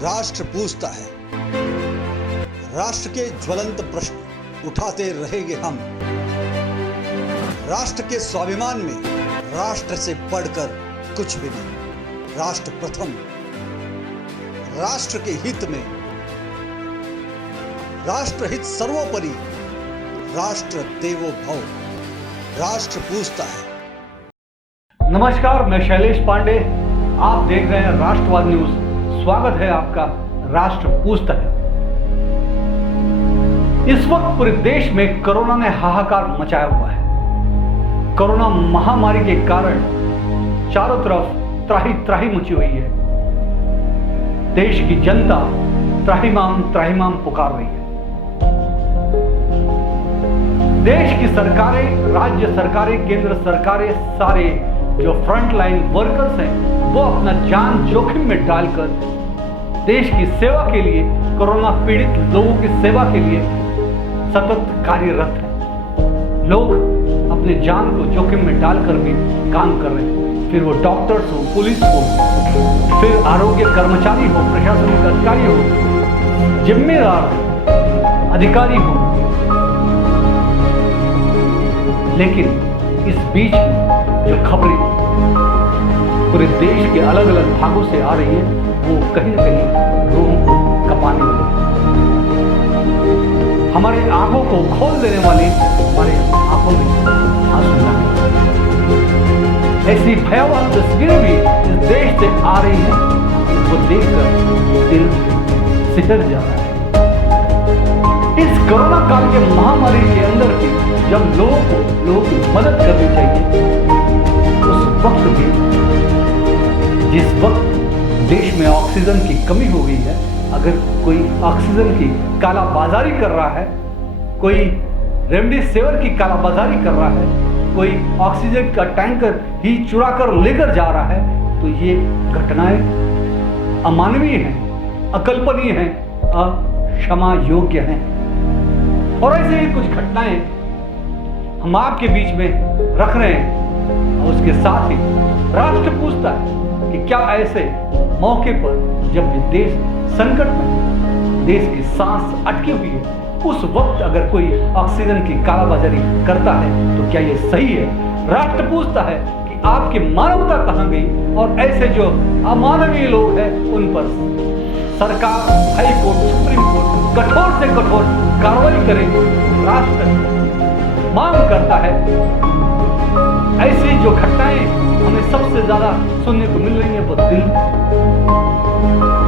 राष्ट्र पूछता है, राष्ट्र के ज्वलंत प्रश्न उठाते रहेंगे हम। राष्ट्र के स्वाभिमान में राष्ट्र से बढ़कर कुछ भी नहीं। राष्ट्र प्रथम, राष्ट्र के हित में, राष्ट्रहित सर्वोपरि, राष्ट्र देवो भव। राष्ट्र पूछता है। नमस्कार, मैं शैलेश पांडे, आप देख रहे हैं राष्ट्रवाद न्यूज। स्वागत है आपका राष्ट्र पूछता है। इस वक्त पूरे देश में कोरोना ने हाहाकार मचाया हुआ है। कोरोना महामारी के कारण चारों तरफ त्राही त्राही मची हुई है। देश की जनता त्राहिमाम त्राहिमाम पुकार रही है। देश की सरकारें, राज्य सरकारें, केंद्र सरकारें, सारे जो फ्रंट लाइन वर्कर्स हैं वो अपना जान जोखिम में डालकर देश की सेवा के लिए, कोरोना पीड़ित लोगों की सेवा के लिए सतत कार्यरत हैं। लोग अपने जान को जोखिम में डालकर भी काम कर रहे हैं। फिर वो डॉक्टर्स हो, पुलिस हो, फिर आरोग्य कर्मचारी हो, प्रशासनिक अधिकारी हो, जिम्मेदार अधिकारी हो। लेकिन इस बीच में जो खबरें पूरे देश के अलग अलग भागों से आ रही है वो कहीं ना कहीं रूहों को कपाने वाली, हमारे आंखों को खोल देने वाली, हमारे आंखों में आंसू लाने। ऐसी भयावह तस्वीरें भी इस देश से आ रही हैं, वो देखकर दिल सिहर जा रहा है। इस कोरोना काल के महामारी के अंदर भी जब लोगों की मदद करनी चाहिए, उस वक्त भी, जिस वक्त देश में ऑक्सीजन की कमी हो गई है, अगर कोई ऑक्सीजन की कालाबाजारी कर रहा है, कोई रेमडेसिविर की कालाबाजारी कर रहा है, कोई ऑक्सीजन का टैंकर ही चुरा कर लेकर जा रहा है, तो ये घटनाएं अमानवीय हैं, अकल्पनीय हैं, अक्षमा योग्य हैं। और ऐसे ही कुछ घटनाएं हम आपके बीच में रख रहे हैं। और उसके साथ ही राष्ट्र पूछता है कि क्या ऐसे मौके पर जब ये देश संकट में, देश की सांस अटकी हुई है, उस वक्त अगर कोई ऑक्सीजन की कालाबाजारी करता है तो क्या ये सही है? राष्ट्र पूछता है कि आपकी मानवता कहां गई? और ऐसे जो अमानवीय लोग हैं उन पर सरकार, हाई कोर्ट, सुप्रीम कोर्ट कठोर से कठोर कार्रवाई करे। राष्ट्र मांग करता है। ऐसी जो घटनाएं हमें सबसे ज्यादा सुनने को मिल रही है वो दिल्ली,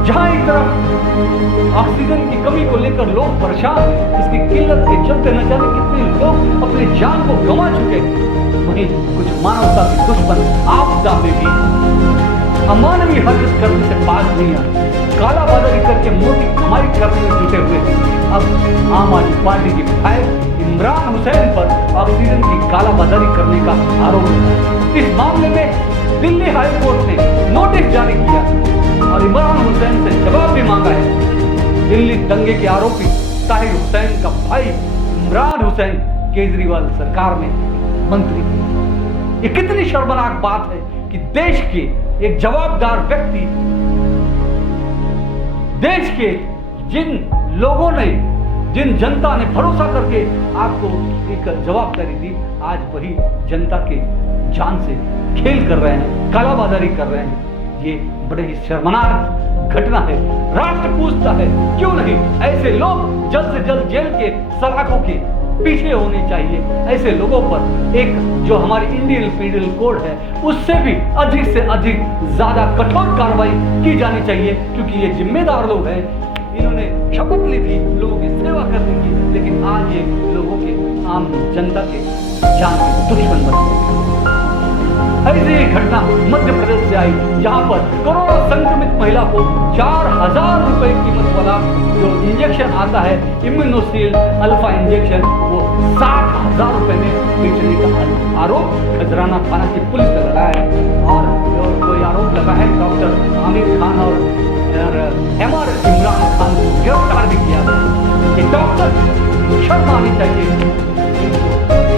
जहां एक तरफ ऑक्सीजन की कमी को लेकर लोग परेशान हैं, इसकी किल्लत के चलते न जाने कितने लोग अपने जान को गंवा चुके हैं, वहीं कुछ मानवता के दुश्मन आपदा में भी अमानवीय हरकत करने से बाज नहीं आए, कालाबाजारी करके मोटी कमाई करने में जुटे हुए हैं। अब आम आदमी पार्टी के विधायक इमरान हुसैन पर ऑक्सीजन की कालाबाजारी करने का आरोप है। इस मामले में दिल्ली हाई कोर्ट ने नोटिस जारी किया और इमरान हुसैन से जवाब भी मांगा है। दिल्ली दंगे के आरोपी ताहिर हुसैन का भाई इमरान हुसैन केजरीवाल सरकार में मंत्री। ये कितनी शर्मनाक बात है कि देश के एक जवाबदार व्यक्ति, देश के जिन लोगों ने, जिन जनता ने भरोसा करके आपको एक जवाबदारी दी, आज वही जनता के जान से खेल कर रहे हैं, कालाबाजारी कर रहे हैं। ये बड़े ही शर्मनाक घटना है। राष्ट्र पूछता है क्यों नहीं ऐसे लोग जल्द से जल्द जेल के सलाखों के पीछे होने चाहिए। ऐसे लोगों पर एक जो हमारी इंडियन पीनल कोड है उससे भी अधिक से अधिक ज्यादा कठोर कार्रवाई की जानी चाहिए, क्योंकि ये जिम्मेदार लोग हैं। इन्होंने शपथ ली थी लोगों की सेवा करने की, लेकिन आज ये लोगों के, आम जनता के जान के दुश्मन बन गए। ऐसी एक घटना मध्य प्रदेश से आई, जहां पर कोरोना संक्रमित महिला को 4000 रुपए कीमत वाला जो इंजेक्शन आता है, इम्यूनोशील्ड अल्फा इंजेक्शन, वो 60,000 रुपए में बेचने का आरोप खजराना थाना की पुलिस ने लगाया है। और कोई आरोप लगा है डॉक्टर आमिर खान और एमआर इमरान खान को गिरफ्तार भी किया है। ये डॉक्टर शर्म आनी चाहिए,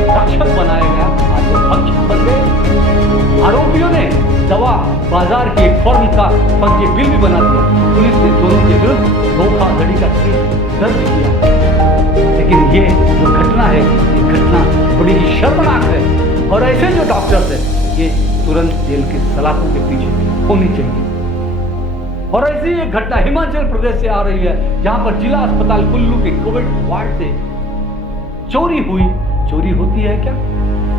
रक्षक बनाया गया, आज वो भक्षक बन गए। आरोपियों ने दवा बाजार की एक फर्म का फर्जी बिल भी बना दिया। पुलिस ने दोनों के विरुद्ध धोखाधड़ी का केस दर्ज किया। लेकिन ये जो घटना है, ये घटना बड़ी ही शर्मनाक है और ऐसे जो डॉक्टर्स हैं ये तुरंत जेल के सलाखों के पीछे होनी चाहिए। और ऐसी एक घटना हिमाचल प्रदेश से आ रही है, जहां पर जिला अस्पताल कुल्लू के कोविड वार्ड से चोरी हुई। चोरी होती है क्या?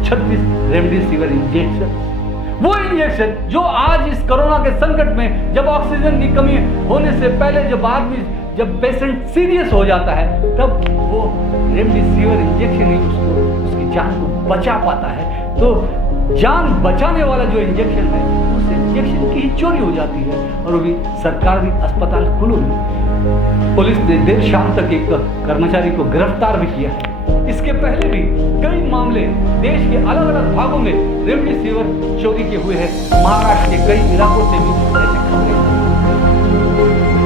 36 रेमडेसिविर इंजेक्शन, वो इंजेक्शन जो आज इस कोरोना के संकट में, जब ऑक्सीजन की कमी होने से पहले जब पेशेंट सीरियस हो जाता है, तब वो रेमडेसिविर इंजेक्शन ही उसकी जान को बचा पाता है। तो जान बचाने वाला जो इंजेक्शन है, उस इंजेक्शन की ही चोरी हो जाती है, और वो भी सरकारी अस्पताल कुल्लू में। पुलिस ने देर शाम तक एक कर्मचारी को गिरफ्तार भी किया है। इसके पहले भी कई मामले देश के अलग अलग भागों में रेमडेसिविर चोरी के हुए हैं। महाराष्ट्र के कई इलाकों से भी ऐसे खबरें।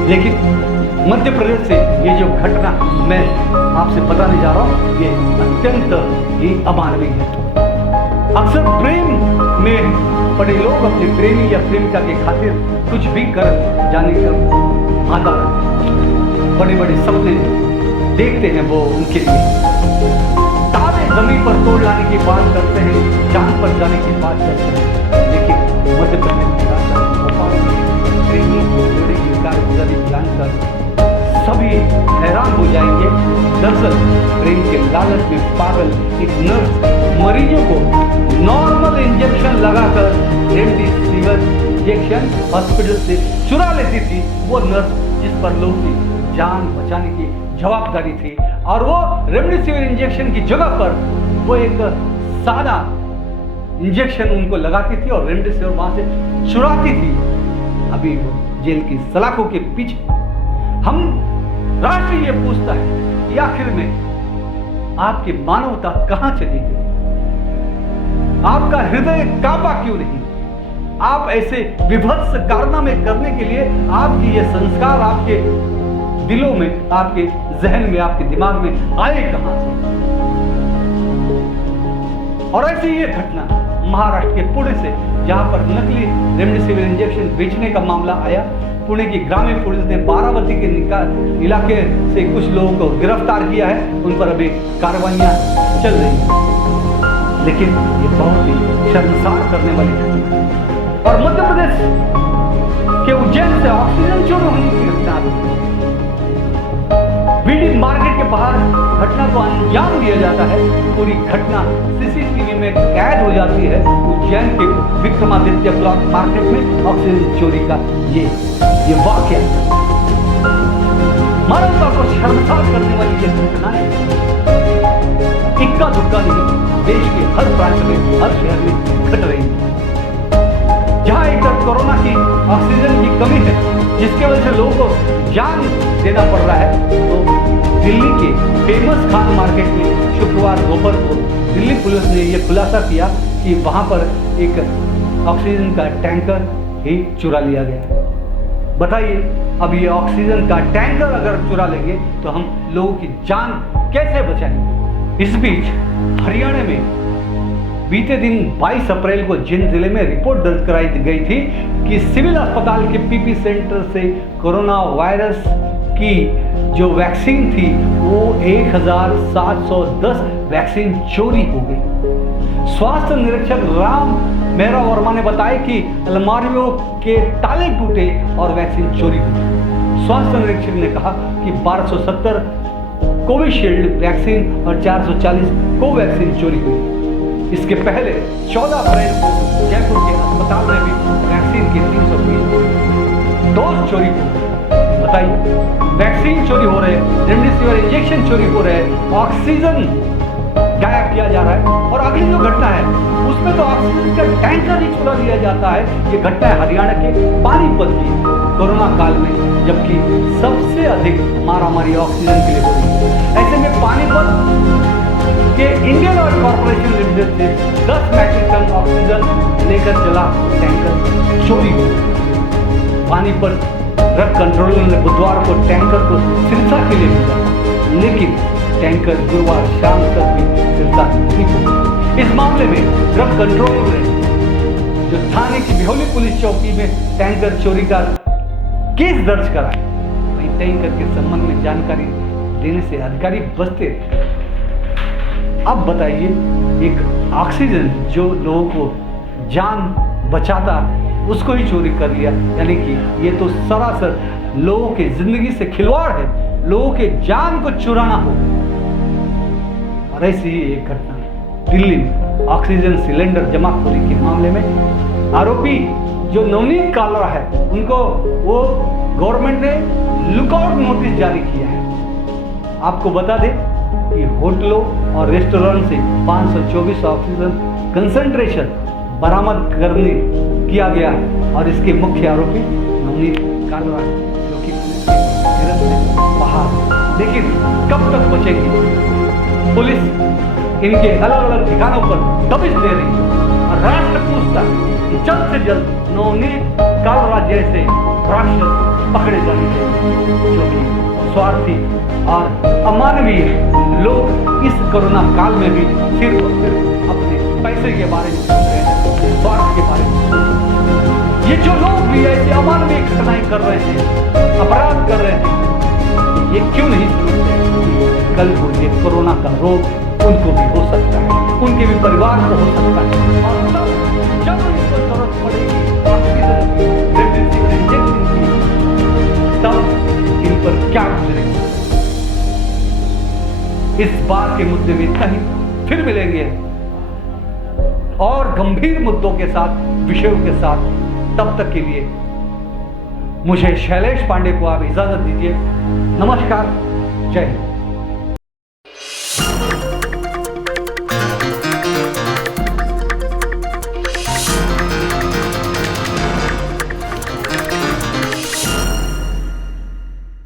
लेकिन मध्य प्रदेश से ये जो घटना मैं आपसे बताने जा रहा हूँ, ये अत्यंत ही अमानवीय है। अक्सर प्रेम में पड़े लोग अपने प्रेमी या प्रेमिका के खातिर कुछ भी कर जाने का आदा बड़े बड़े सपने देखते हैं वो उनके लिए। तारे जमीन पर तोड़ लाने की बात करते हैं, चांद पर जाने की बात करते हैं। लेकिन मध्य प्रदेश प्रेमी जोड़े की कारगुजारी जानकर सभी हैरान हो जाएंगे। दरअसल प्रेम के लालच में पागल एक नर्स मरीजों को नॉर्मल इंजेक्शन लगाकर रेमडेसिविर इंजेक्शन हॉस्पिटल से चुरा लेती थी। वो नर्स जिस पर लोगों की जान बचाने की जवाबदारी थी, और वो रेमडेसिविर इंजेक्शन की जगह पर वो एक सादा इंजेक्शन उनको लगाती थी और रेमडेसिविर वहां से चुराती थी। अभी वो जेल की सलाखों के पीछे। हम राष्ट्र ये पूछता है कि आखिर में आपकी मानवता कहां चली गई? आपका हृदय कांपा क्यों नहीं? आप ऐसे विभत्स कारनामे करने के लिए आपकी ये संस्कार आपके दिलों में, आपके जहन में, आपके दिमाग में आए कहां से? और ऐसी ये घटना महाराष्ट्र के पुणे से, जहां पर नकली रेमडेसिविर इंजेक्शन बेचने का मामला आया। पुणे की ग्रामीण पुलिस ने बारावती के इलाके से कुछ लोगों को गिरफ्तार किया है। उन पर अभी कार्रवाइयां चल रही हैं। लेकिन ये बहुत ही शर्मसार करने वाली घटना है। और मध्य प्रदेश के उज्जैन से ऑक्सीजन चोरी होने की घटना, बीडी मार्केट के बाहर घटना को अंजाम दिया जाता है। पूरी घटना सीसीटीवी में कैद हो जाती है। उज्जैन के विक्रमादित्य ब्लॉक मार्केट में ऑक्सीजन चोरी का ये वाकया मानवता को शर्मसार करने वाली ये घटना है। इक्का दुक्का नहीं, देश के हर प्रांत में, हर शहर में घट रही है। जहां एक तरफ कोरोना की ऑक्सीजन की कमी है, जिसके वजह से लोगों को जान देना पड़ रहा है, तो दिल्ली के फेमस खान मार्केट में शुक्रवार दोपहर को दिल्ली पुलिस ने यह खुलासा किया कि वहां पर एक ऑक्सीजन का टैंकर ही चुरा लिया गया। बताइए, अब ये ऑक्सीजन का टैंकर अगर चुरा लेंगे तो हम लोगों की जान कैसे बचाएंगे? इस बीच हरियाणा में बीते दिन 22 अप्रैल को जिन जिले में रिपोर्ट दर्ज कराई गई थी कि सिविल अस्पताल के पीपी सेंटर से कोरोना वायरस की जो वैक्सीन थी वो 1710 वैक्सीन चोरी हो गई। स्वास्थ्य निरीक्षक राम मेहरा वर्मा ने बताया कि अलमारियों के ताले टूटे और वैक्सीन चोरी हुई। स्वास्थ्य निरीक्षक ने कहा कि 1270 कोविशील्ड वैक्सीन और 440 कोवैक्सीन चोरी हुई। इसके पहले 14 अप्रैल को जयपुर के अस्पताल में भी वैक्सीन की 320 डोज चोरी हुई। बताइए, वैक्सीन चोरी हो रहे, रेमडेसिविर इंजेक्शन चोरी हो रहे, ऑक्सीजन गायब किया जा रहा है, और अगली जो घटना है उसमें तो ऑक्सीजन का टैंकर ही चुरा लिया जाता है। ये घटना है हरियाणा के पानीपत की कोरोना काल में, जबकि सबसे अधिक मारामारी ऑक्सीजन के लिए हो रही है। ऐसे में पानीपत के इंडियन ऑयल कॉर्पोरेशन लिमिटेड से 10 मैट्रिक टन ऑक्सीजन लेकर चला टैंकर चोरी हुई। पानीपत ड्रग कंट्रोलर ने बुधवार को टैंकर को सिरसा के लिए भेजा, लेकिन टैंकर गुरुवार शाम तक भी सिरसा नहीं पहुंचा। इस मामले में ड्रग कंट्रोलर ने जो थाने की बिहोली पुलिस चौकी में टैंकर चोरी का केस दर्ज कराए, वहीं टैंकर के संबंध में जानकारी देने से अधिकारी बचते रहे। अब बताइए, एक ऑक्सीजन जो लोगों को जान बचाता उसको ही चोरी कर लिया, यानी कि ये तो सरासर लोगों के जिंदगी से खिलवाड़ है, लोगों के जान को चुराना हो। और ऐसी ही एक घटना दिल्ली में ऑक्सीजन सिलेंडर जमाखोरी के मामले में आरोपी जो नवनीत कालरा है, उनको वो गवर्नमेंट ने लुकआउट नोटिस जारी किया है। आपको बता दें कि होटलों और रेस्टोरेंट से 524 ऑक्सीजन कंसंट्रेशन बरामद करने किया गया है और इसके मुख्य आरोपी नवनीत कालरा है, जो कि पुलिस के गिरफ्त से बाहर। लेकिन कब तक बचेंगे? पुलिस इनके अलग अलग ठिकानों पर दबिश दे रही है और राष्ट्र पूछता है कि जल्द से जल्द नवनीत कालरा जैसे राक्षस पकड़े जाने चाहिए, जो कि स्वार्थी और अमानवीय लोग इस कोरोना काल में भी सिर्फ और सिर्फ अपने पैसे के बारे में सोच रहे हैं, स्वार्थ के बारे में। ये जो लोग भी ऐसे अमानवीय घटनाएं कर रहे हैं, अपराध कर रहे हैं, ये क्यों नहीं समझते कि कल को ये कोरोना का रोग उनको भी हो सकता है, उनके भी परिवार को हो सकता है, और तब जब इनको जरूरत पड़ेगी ऑक्सीजन की, रेमडेसिविर इंजेक्शन की, तब इन पर क्या गुजरेगी। इस बार के मुद्दे में इतना ही, फिर मिलेंगे और गंभीर मुद्दों के साथ, विषयों के साथ। तब तक के लिए मुझे शैलेश पांडे को आप इजाजत दीजिए। नमस्कार, जय हिंद।